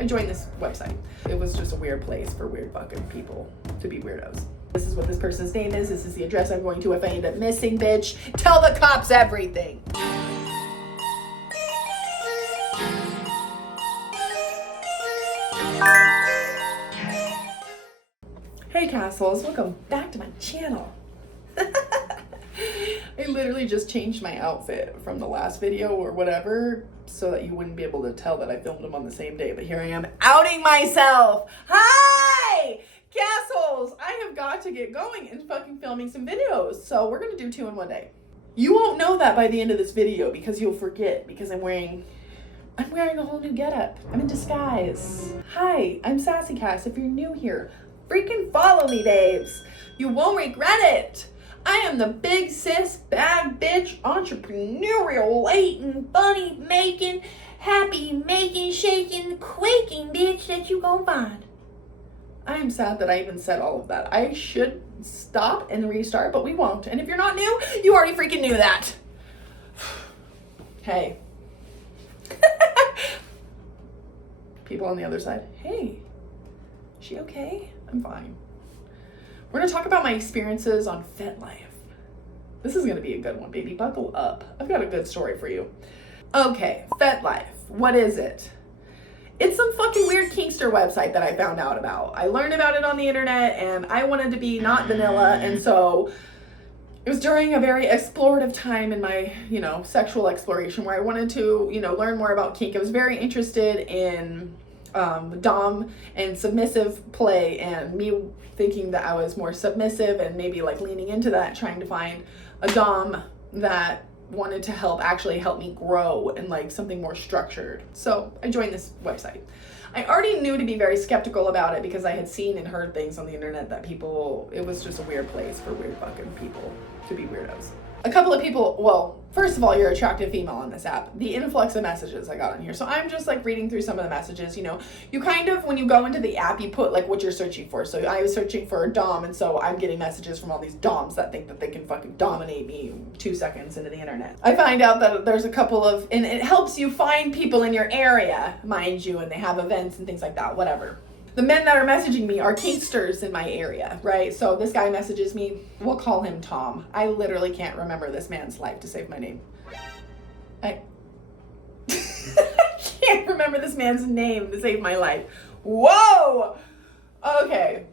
I joined this website. It was just a weird place for weird fucking people to be weirdos. This is what this person's name is. This is the address I'm going to if I end up missing, bitch. Tell the cops everything. Hey castles, welcome back to my channel. I literally just changed my outfit from the last video or whatever so that you wouldn't be able to tell that I filmed them on the same day, but here I am outing myself. Hi! Castles! I have got to get going and fucking filming some videos, so we're gonna do 2 in one day. You won't know that by the end of this video because you'll forget because I'm wearing a whole new getup. I'm in disguise. Hi, I'm SassyCass. If you're new here, freaking follow me, babes. You won't regret it. I am the big sis, bad bitch, entrepreneurial, latent, funny making, happy making, shaking, quaking bitch that you gon' find. I am sad that I even said all of that. I should stop and restart, but we won't. And if you're not new, you already freaking knew that. Hey. People on the other side. Hey, she okay? I'm fine. We're gonna talk about my experiences on Fetlife. This is gonna be a good one, baby. Buckle up. I've got a good story for you. Okay, Fetlife. What is it? It's some fucking weird Kinkster website that I found out about. I learned about it on the internet and I wanted to be not vanilla, and so it was during a very explorative time in my, sexual exploration where I wanted to, learn more about kink. I was very interested in dom and submissive play, and me thinking that I was more submissive and maybe like leaning into that, trying to find a dom that wanted to actually help me grow and like something more structured. So I joined this website. I already knew to be very skeptical about it because I had seen and heard things on the internet that it was just a weird place for weird fucking people to be weirdos. A couple of people, well, first of all, you're an attractive female on this app. The influx of messages I got on here. So I'm just like reading through some of the messages, you kind of, when you go into the app, you put like what you're searching for. So I was searching for a dom, and so I'm getting messages from all these doms that think that they can fucking dominate me 2 seconds into the internet. I find out that there's a couple of, and it helps you find people in your area, mind you, and they have events and things like that, whatever. The men that are messaging me are kinksters in my area, right? So this guy messages me, we'll call him Tom. I literally can't remember this man's life to save my name. I can't remember this man's name to save my life. Whoa! Okay.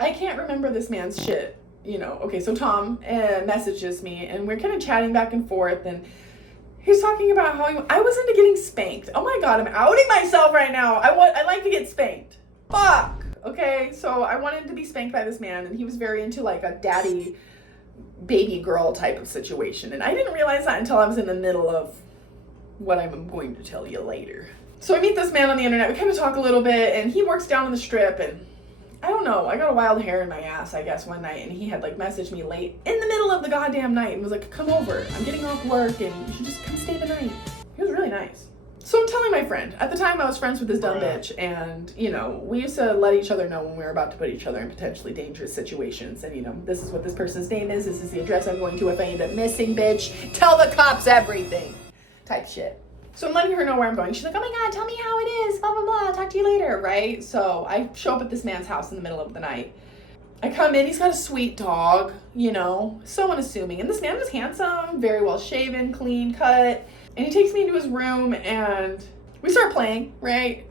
I can't remember this man's shit, Okay, so Tom messages me and we're kind of chatting back and forth, and he's talking about how I was into getting spanked. Oh my God, I'm outing myself right now. I like to get spanked. Fuck. Okay, so I wanted to be spanked by this man, and he was very into like a daddy baby girl type of situation, and I didn't realize that until I was in the middle of what I'm going to tell you later. So I meet this man on the internet, we kind of talk a little bit, and he works down on the strip, and I don't know, I got a wild hair in my ass, I guess, one night, and he had like messaged me late in the middle of the goddamn night and was like, come over, I'm getting off work and you should just come stay the night. He was really nice. So I'm telling my friend, at the time I was friends with this dumb bitch, and, we used to let each other know when we were about to put each other in potentially dangerous situations, and, this is what this person's name is, this is the address I'm going to if I end up missing, bitch. Tell the cops everything. Type shit. So I'm letting her know where I'm going. She's like, oh my God, tell me how it is, blah, blah, blah, talk to you later, right? So I show up at this man's house in the middle of the night. I come in, he's got a sweet dog, so unassuming, and this man was handsome, very well shaven, clean cut. And he takes me into his room and we start playing, right?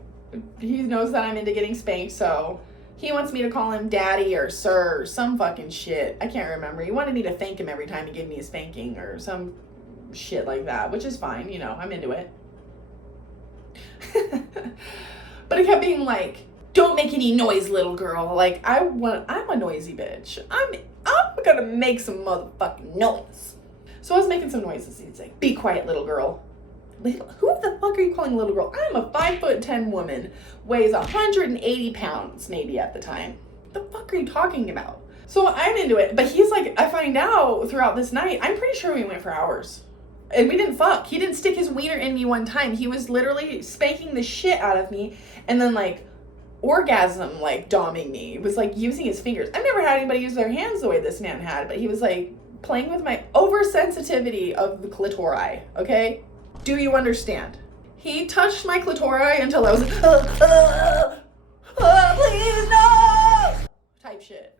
He knows that I'm into getting spanked, so he wants me to call him daddy or sir or some fucking shit. I can't remember. He wanted me to thank him every time he gave me a spanking or some shit like that, which is fine, I'm into it. But he kept being like, don't make any noise, little girl. Like, I'm a noisy bitch. I'm gonna make some motherfucking noise. So I was making some noises. He'd say, be quiet, little girl. Who the fuck are you calling little girl? I'm a 5'10" woman, weighs 180 pounds maybe at the time. The fuck are you talking about? So I'm into it, but he's like, I find out throughout this night, I'm pretty sure we went for hours. And we didn't fuck. He didn't stick his wiener in me one time. He was literally spanking the shit out of me and then like orgasm, like doming me. It was like using his fingers. I've never had anybody use their hands the way this man had, but he was like playing with my oversensitivity of the clitori, okay? Do you understand? He touched my clitoris until I was like, please no! Type shit.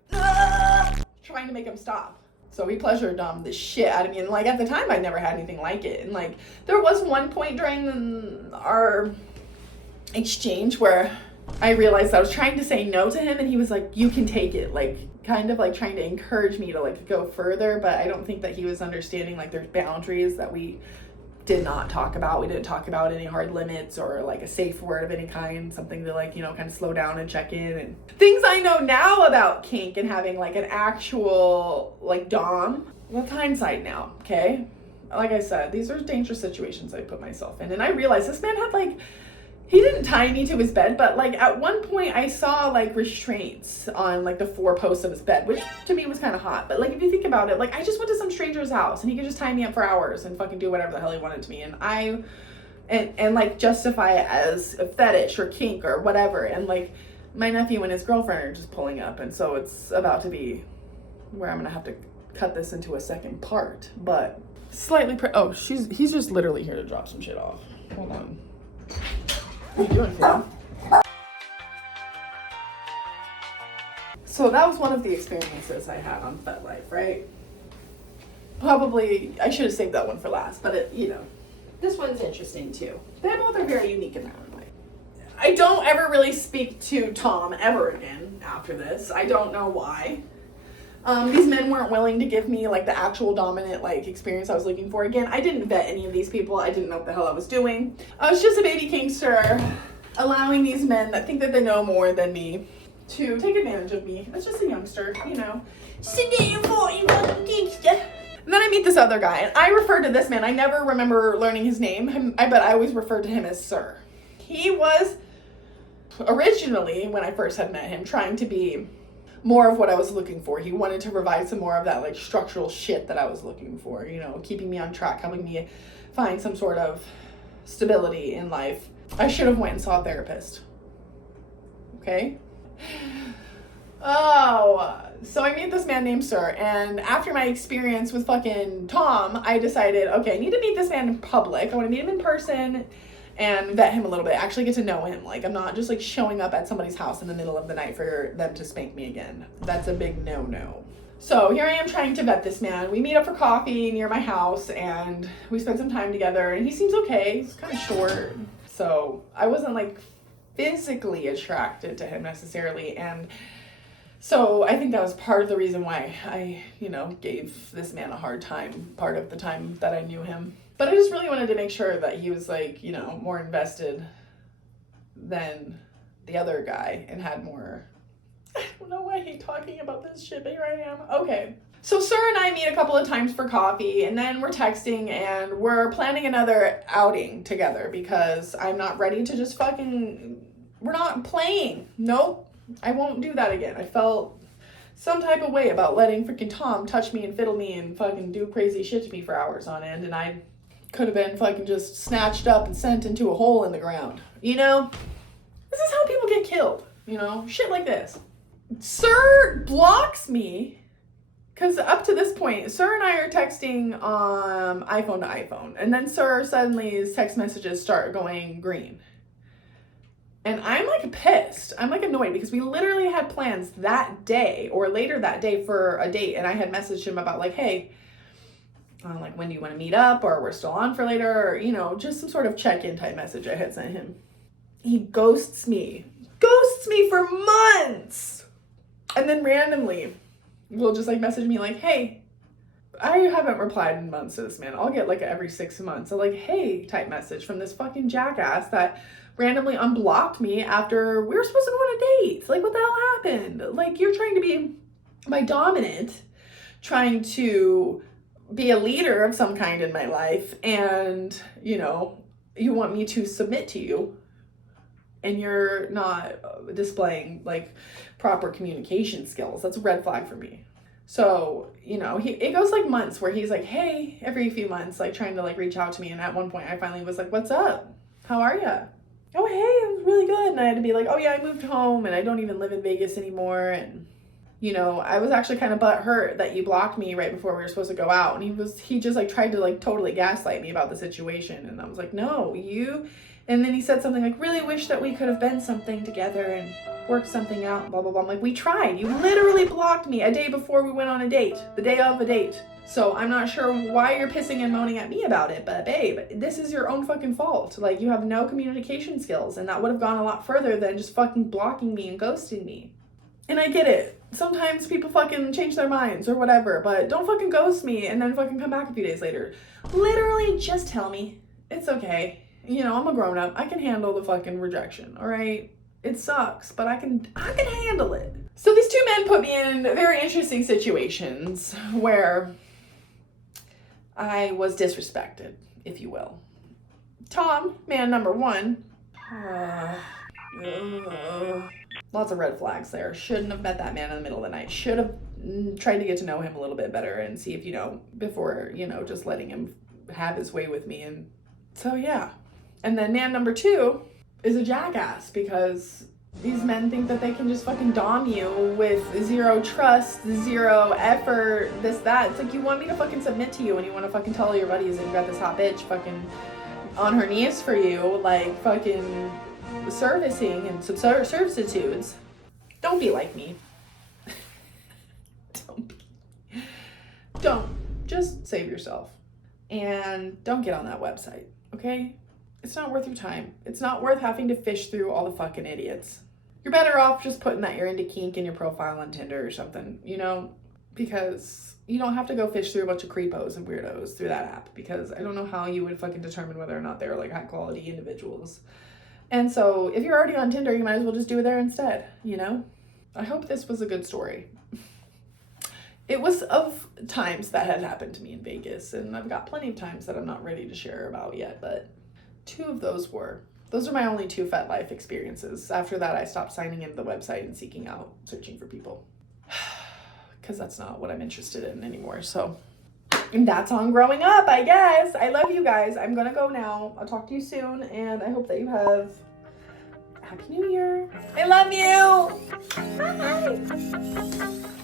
Trying to make him stop. So he pleasure domed the shit out of me. And like at the time, I never had anything like it. And like there was one point during our exchange where I realized I was trying to say no to him, and he was like, you can take it. Like kind of like trying to encourage me to like go further. But I don't think that he was understanding like there's boundaries that we did not talk about. We didn't talk about any hard limits or like a safe word of any kind, something to like, you know, kind of slow down and check in, and things I know now about kink and having like an actual like dom with hindsight now. Okay, like I said, these are dangerous situations I put myself in, and I realized this man had like, he didn't tie me to his bed, but like at one point I saw like restraints on like the 4 posts of his bed, which to me was kind of hot. But like if you think about it, like I just went to some stranger's house and he could just tie me up for hours and fucking do whatever the hell he wanted to me, and like justify it as a fetish or kink or whatever. And like my nephew and his girlfriend are just pulling up, and so it's about to be where I'm gonna have to cut this into a second part. But slightly he's just literally here to drop some shit off. Hold on. What are you doing, Phil? So that was one of the experiences I had on Fetlife, right? Probably, I should have saved that one for last, but it, you know, this one's interesting too. They both are very unique in their own way. I don't ever really speak to Tom ever again after this. I don't know why. These men weren't willing to give me like the actual dominant like experience I was looking for. Again, I didn't vet any of these people. I didn't know what the hell I was doing. I was just a baby kinkster, allowing these men that think that they know more than me to take advantage of me. I was just a youngster, you know. And then I meet this other guy, and I refer to this man. I never remember learning his name, but I always referred to him as Sir. He was originally, when I first had met him, trying to be more of what I was looking for. He wanted to provide some more of that like structural shit that I was looking for, you know, keeping me on track, helping me find some sort of stability in life. I should have went and saw a therapist. Okay? Oh, so I meet this man named Sir, and after my experience with fucking Tom, I decided, okay, I need to meet this man in public. I want to meet him in person and vet him a little bit, actually get to know him. Like, I'm not just like showing up at somebody's house in the middle of the night for them to spank me again. That's a big no-no. So here I am trying to vet this man. We meet up for coffee near my house, and we spend some time together, and he seems okay. He's kind of short, so I wasn't like physically attracted to him necessarily, and so I think that was part of the reason why I, you know, gave this man a hard time part of the time that I knew him. But I just really wanted to make sure that he was like, you know, more invested than the other guy and had more. I don't know why I hate talking about this shit, but here I am. Okay. So Sir and I meet a couple of times for coffee, and then we're texting, and we're planning another outing together because I'm not ready to just we're not playing. Nope. I won't do that again. I felt some type of way about letting freaking Tom touch me and fiddle me and fucking do crazy shit to me for hours on end, and I could have been fucking just snatched up and sent into a hole in the ground. You know? This is how people get killed. You know? Shit like this. Sir blocks me because up to this point, Sir and I are texting iPhone to iPhone. And then Sir suddenly his text messages start going green. And I'm like pissed. I'm like annoyed because we literally had plans that day or later that day for a date. And I had messaged him about like, hey, like, when do you want to meet up, or we're still on for later, or, you know, just some sort of check-in type message I had sent him. He ghosts me for months, and then randomly will just like message me like, hey, I haven't replied in months to this man. I'll get like every 6 months a like, hey type message from this fucking jackass that randomly unblocked me after we were supposed to go on a date. Like, what the hell happened? Like, you're trying to be my dominant, trying to be a leader of some kind in my life, and you know, you want me to submit to you, and you're not displaying like proper communication skills. That's a red flag for me. So, you know, it goes like months where he's like, hey, every few months, like trying to like reach out to me, and at one point I finally was like, what's up? How are you? Oh, hey, I'm really good. And I had to be like, oh yeah, I moved home and I don't even live in Vegas anymore, and you know, I was actually kind of butthurt that you blocked me right before we were supposed to go out. And he just like tried to like totally gaslight me about the situation. And I was like, no, you And then he said something like, really wish that we could have been something together and worked something out, blah, blah, blah. I'm like, we tried. You literally blocked me a day before we went on a date, the day of a date. So I'm not sure why you're pissing and moaning at me about it, but babe, this is your own fucking fault. Like, you have no communication skills, and that would have gone a lot further than just fucking blocking me and ghosting me. And I get it. Sometimes people fucking change their minds or whatever, but don't fucking ghost me and then fucking come back a few days later. Literally just tell me. It's okay. You know, I'm a grown up. I can handle the fucking rejection, all right? It sucks, but I can handle it. So these two men put me in very interesting situations where I was disrespected, if you will. Tom, man number one. Lots of red flags there. Shouldn't have met that man in the middle of the night. Should have tried to get to know him a little bit better and see if, you know, before, you know, just letting him have his way with me. And so, yeah. And then man number two is a jackass because these men think that they can just fucking dom you with zero trust, zero effort, this, that. It's like, you want me to fucking submit to you and you want to fucking tell all your buddies that you got this hot bitch fucking on her knees for you, like fucking servicing and substitutes. Don't be like me. Don't. Just save yourself. And don't get on that website, okay? It's not worth your time. It's not worth having to fish through all the fucking idiots. You're better off just putting that you're into kink in your profile on Tinder or something, you know? Because you don't have to go fish through a bunch of creepos and weirdos through that app, because I don't know how you would fucking determine whether or not they're like high quality individuals. And so if you're already on Tinder, you might as well just do it there instead, you know? I hope this was a good story. It was of times that had happened to me in Vegas, and I've got plenty of times that I'm not ready to share about yet, but two of those were. Those are my only two Fetlife experiences. After that, I stopped signing into the website and seeking out, searching for people. Because that's not what I'm interested in anymore, so. And that's on growing up, I guess. I love you guys. I'm gonna go now. I'll talk to you soon, and I hope that you have a Happy New Year. I love you. Bye.